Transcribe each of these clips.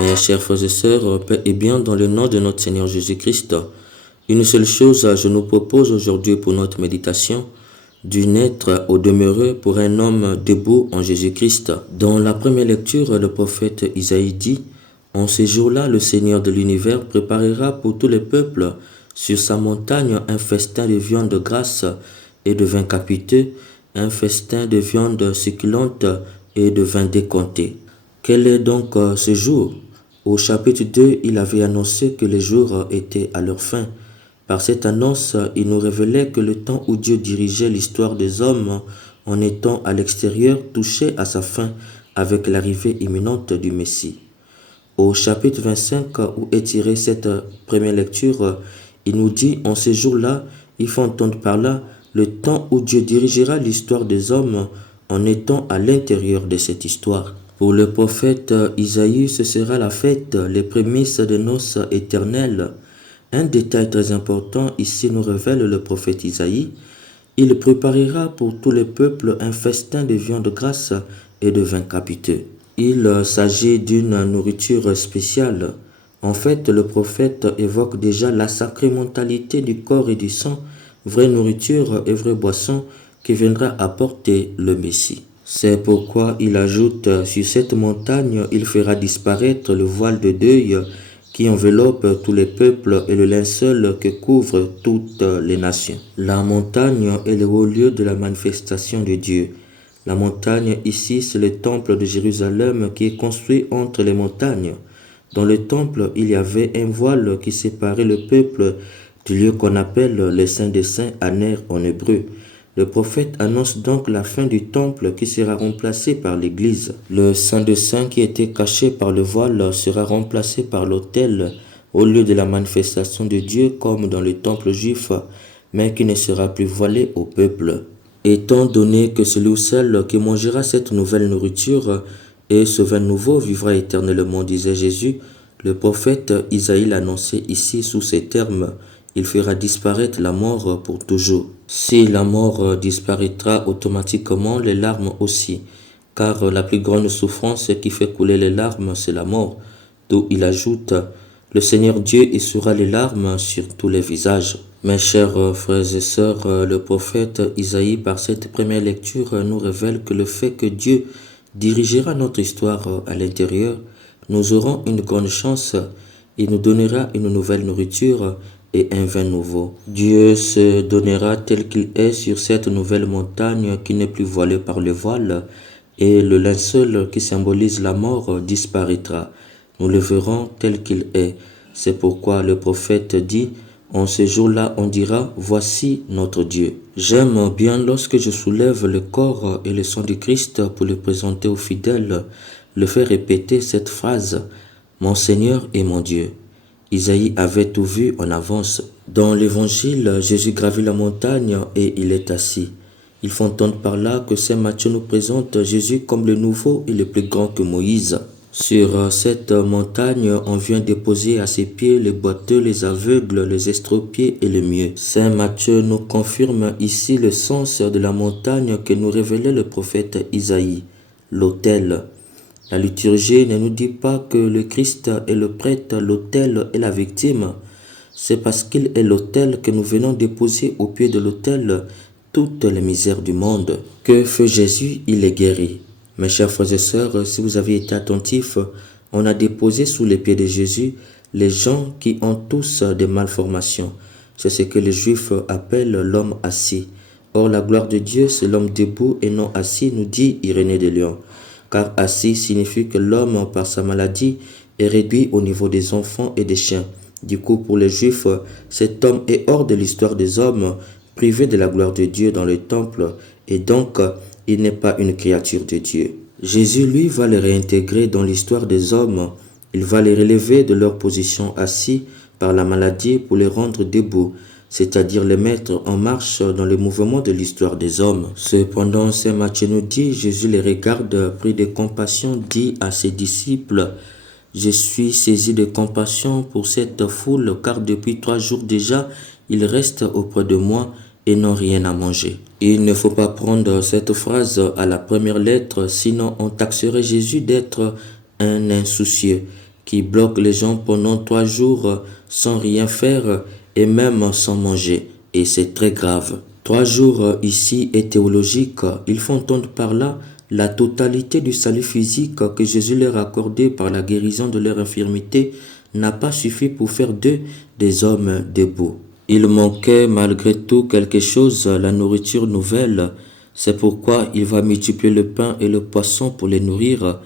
Mes chers frères et sœurs, paix et bien dans le nom de notre Seigneur Jésus-Christ. Une seule chose je nous propose aujourd'hui pour notre méditation, du naître au demeureux pour un homme debout en Jésus-Christ. Dans la première lecture, le prophète Isaïe dit, « En ces jours-là, le Seigneur de l'univers préparera pour tous les peuples sur sa montagne un festin de viande grasse et de vin capiteux, un festin de viande succulente et de vin décompté. » Quel est donc ce jour? Au chapitre 2, il avait annoncé que les jours étaient à leur fin. Par cette annonce, il nous révélait que le temps où Dieu dirigeait l'histoire des hommes en étant à l'extérieur touchait à sa fin avec l'arrivée imminente du Messie. Au chapitre 25, où est tirée cette première lecture, il nous dit, en ces jours-là, il faut entendre par là le temps où Dieu dirigera l'histoire des hommes en étant à l'intérieur de cette histoire. Pour le prophète Isaïe, ce sera la fête, les prémices de noces éternelles. Un détail très important ici nous révèle le prophète Isaïe. Il préparera pour tous les peuples un festin de viande grasse et de vin capiteux. Il s'agit d'une nourriture spéciale. En fait, le prophète évoque déjà la sacramentalité du corps et du sang, vraie nourriture et vraie boisson qui viendra apporter le Messie. C'est pourquoi il ajoute, sur cette montagne, il fera disparaître le voile de deuil qui enveloppe tous les peuples et le linceul que couvrent toutes les nations. La montagne est le haut lieu de la manifestation de Dieu. La montagne ici, c'est le temple de Jérusalem qui est construit entre les montagnes. Dans le temple, il y avait un voile qui séparait le peuple du lieu qu'on appelle le Saint des Saints, Aner en hébreu. Le prophète annonce donc la fin du temple qui sera remplacé par l'église. Le Saint des Saints qui était caché par le voile sera remplacé par l'autel au lieu de la manifestation de Dieu comme dans le temple juif, mais qui ne sera plus voilé au peuple. Étant donné que celui ou celle qui mangera cette nouvelle nourriture et ce vin nouveau vivra éternellement, disait Jésus, le prophète Isaïe l'annonçait ici sous ces termes. Il fera disparaître la mort pour toujours. Si la mort disparaîtra automatiquement, les larmes aussi, car la plus grande souffrance qui fait couler les larmes, c'est la mort. D'où il ajoute, le Seigneur Dieu essuiera les larmes sur tous les visages. Mes chers frères et sœurs, le prophète Isaïe, par cette première lecture, nous révèle que le fait que Dieu dirigera notre histoire à l'intérieur, nous aurons une grande chance. Il nous donnera une nouvelle nourriture et un vin nouveau. Dieu se donnera tel qu'il est sur cette nouvelle montagne qui n'est plus voilée par le voile, et le linceul qui symbolise la mort disparaîtra. Nous le verrons tel qu'il est. C'est pourquoi le prophète dit, en ce jour-là, on dira, voici notre Dieu. J'aime bien lorsque je soulève le corps et le sang du Christ pour le présenter aux fidèles, le faire répéter cette phrase, mon Seigneur et mon Dieu. Isaïe avait tout vu en avance. Dans l'évangile, Jésus gravit la montagne et il est assis. Il faut entendre par là que Saint Matthieu nous présente Jésus comme le nouveau et le plus grand que Moïse. Sur cette montagne, on vient déposer à ses pieds les boiteux, les aveugles, les estropiés et les muets. Saint Matthieu nous confirme ici le sens de la montagne que nous révélait le prophète Isaïe, l'autel. La liturgie ne nous dit pas que le Christ est le prêtre, l'autel est la victime. C'est parce qu'il est l'autel que nous venons déposer au pied de l'autel toutes les misères du monde. Que fait Jésus? Il est guéri. Mes chers frères et sœurs, si vous avez été attentifs, on a déposé sous les pieds de Jésus les gens qui ont tous des malformations. C'est ce que les Juifs appellent l'homme assis. Or, la gloire de Dieu, c'est l'homme debout et non assis, nous dit Irénée de Lyon. Car assis signifie que l'homme, par sa maladie, est réduit au niveau des enfants et des chiens. Du coup, pour les Juifs, cet homme est hors de l'histoire des hommes, privé de la gloire de Dieu dans le temple, et donc, il n'est pas une créature de Dieu. Jésus, lui, va les réintégrer dans l'histoire des hommes. Il va les relever de leur position assis par la maladie pour les rendre debout, c'est-à-dire les mettre en marche dans le mouvement de l'histoire des hommes. Cependant, Saint Matthieu nous dit, Jésus les regarde, pris de compassion, dit à ses disciples, « Je suis saisi de compassion pour cette foule, car depuis 3 jours déjà, ils restent auprès de moi et n'ont rien à manger. » Il ne faut pas prendre cette phrase à la première lettre, sinon on taxerait Jésus d'être un insoucieux, qui bloque les gens pendant 3 jours sans rien faire et même sans manger. Et c'est très grave. 3 jours ici est théologique. Ils font entendre par là la totalité du salut physique que Jésus leur a accordé par la guérison de leur infirmité n'a pas suffi pour faire d'eux des hommes debout. Il manquait malgré tout quelque chose, la nourriture nouvelle. C'est pourquoi il va multiplier le pain et le poisson pour les nourrir.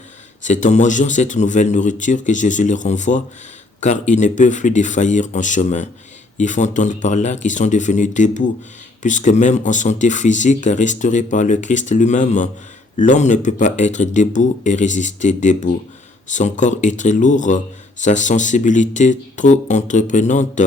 C'est en mangeant cette nouvelle nourriture que Jésus les renvoie, car ils ne peuvent plus défaillir en chemin. Ils font entendre par là qu'ils sont devenus debout, puisque même en santé physique restaurée par le Christ lui-même, l'homme ne peut pas être debout et résister debout. Son corps est très lourd, sa sensibilité trop entreprenante.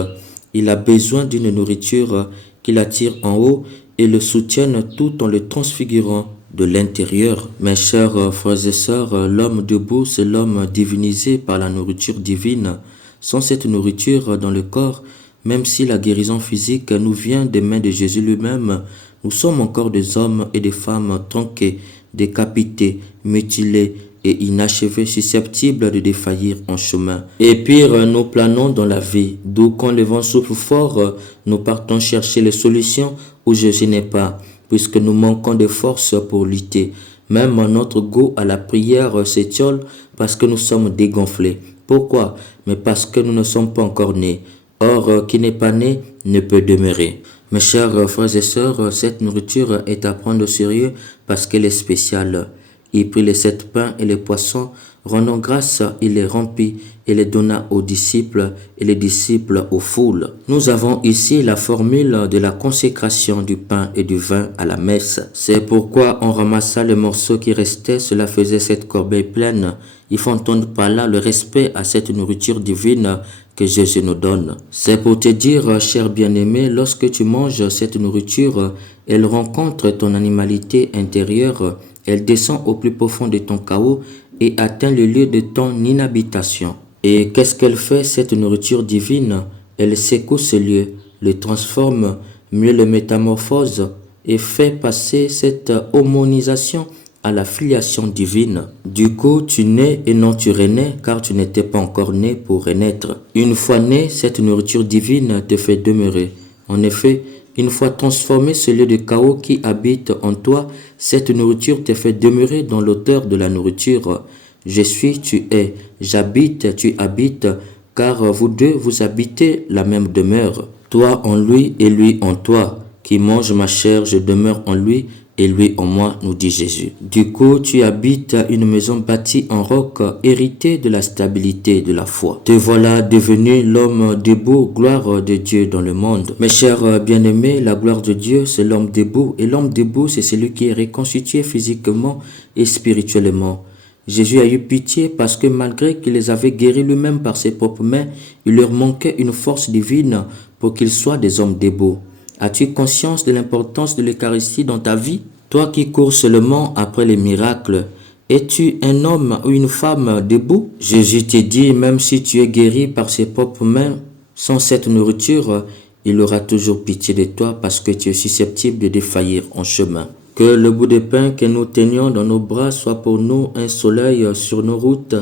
Il a besoin d'une nourriture qui l'attire en haut et le soutienne tout en le transfigurant de l'intérieur. Mes chers frères et sœurs, l'homme debout, c'est l'homme divinisé par la nourriture divine. Sans cette nourriture dans le corps, même si la guérison physique nous vient des mains de Jésus lui-même, nous sommes encore des hommes et des femmes tronqués, décapités, mutilés et inachevés, susceptibles de défaillir en chemin. Et pire, nous planons dans la vie, d'où quand le vent souffle fort, nous partons chercher les solutions où Jésus n'est pas, puisque nous manquons de force pour lutter. Même notre goût à la prière s'étiole parce que nous sommes dégonflés. Pourquoi? Mais parce que nous ne sommes pas encore nés. Or, qui n'est pas né ne peut demeurer. Mes chers frères et sœurs, cette nourriture est à prendre au sérieux parce qu'elle est spéciale. Il prit les 7 pains et les poissons, rendant grâce, il les rompit et les donna aux disciples et les disciples aux foules. Nous avons ici la formule de la consécration du pain et du vin à la messe. C'est pourquoi on ramassa les morceaux qui restaient, cela faisait cette corbeille pleine. Il faut entendre par là le respect à cette nourriture divine que Jésus nous donne. C'est pour te dire, cher bien-aimé, lorsque tu manges cette nourriture, elle rencontre ton animalité intérieure, elle descend au plus profond de ton chaos et atteint le lieu de ton inhabitation. Et qu'est-ce qu'elle fait, cette nourriture divine? Elle secoue ce lieu, le transforme, mieux le métamorphose et fait passer cette homonisation à la filiation divine. Du coup, tu nais et non tu renais, car tu n'étais pas encore né pour renaître. Une fois né, cette nourriture divine te fait demeurer. En effet, une fois transformé ce lieu de chaos qui habite en toi, cette nourriture te fait demeurer dans l'auteur de la nourriture. Je suis, tu es. J'habite, tu habites, car vous deux, vous habitez la même demeure. Toi en lui et lui en toi. Qui mange ma chair, je demeure en lui et lui en moi, nous dit Jésus. Du coup, tu habites une maison bâtie en roc, héritée de la stabilité de la foi. Te voilà devenu l'homme debout, gloire de Dieu dans le monde. Mes chers bien-aimés, la gloire de Dieu, c'est l'homme debout. Et l'homme debout, c'est celui qui est reconstitué physiquement et spirituellement. Jésus a eu pitié parce que malgré qu'il les avait guéris lui-même par ses propres mains, il leur manquait une force divine pour qu'ils soient des hommes debout. As-tu conscience de l'importance de l'Eucharistie dans ta vie? Toi qui cours seulement après les miracles, es-tu un homme ou une femme debout? Jésus te dit, même si tu es guéri par ses propres mains, sans cette nourriture, il aura toujours pitié de toi parce que tu es susceptible de défaillir en chemin. Que le bout de pain que nous tenions dans nos bras soit pour nous un soleil sur nos routes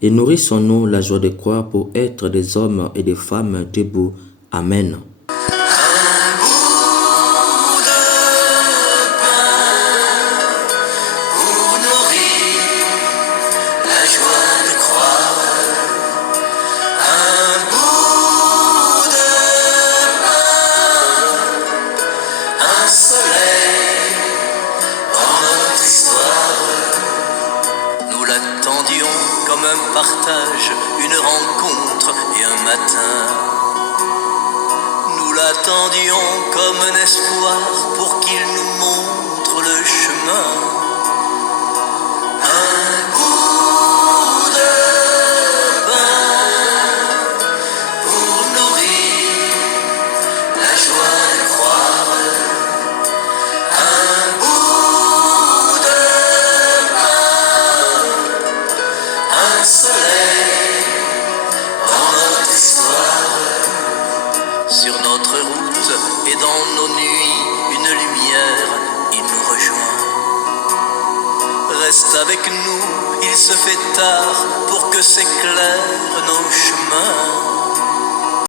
et nourrissons-nous la joie de croire pour être des hommes et des femmes debout. Amen. Comme un partage, une rencontre et un matin. Nous l'attendions comme un espoir pour qu'il nous montre le chemin. Un bout de pain pour nourrir la joie de croire. Un bout de un soleil dans notre histoire. Sur notre route et dans nos nuits, une lumière, il nous rejoint. Reste avec nous il se fait tard pour que s'éclairent nos chemins.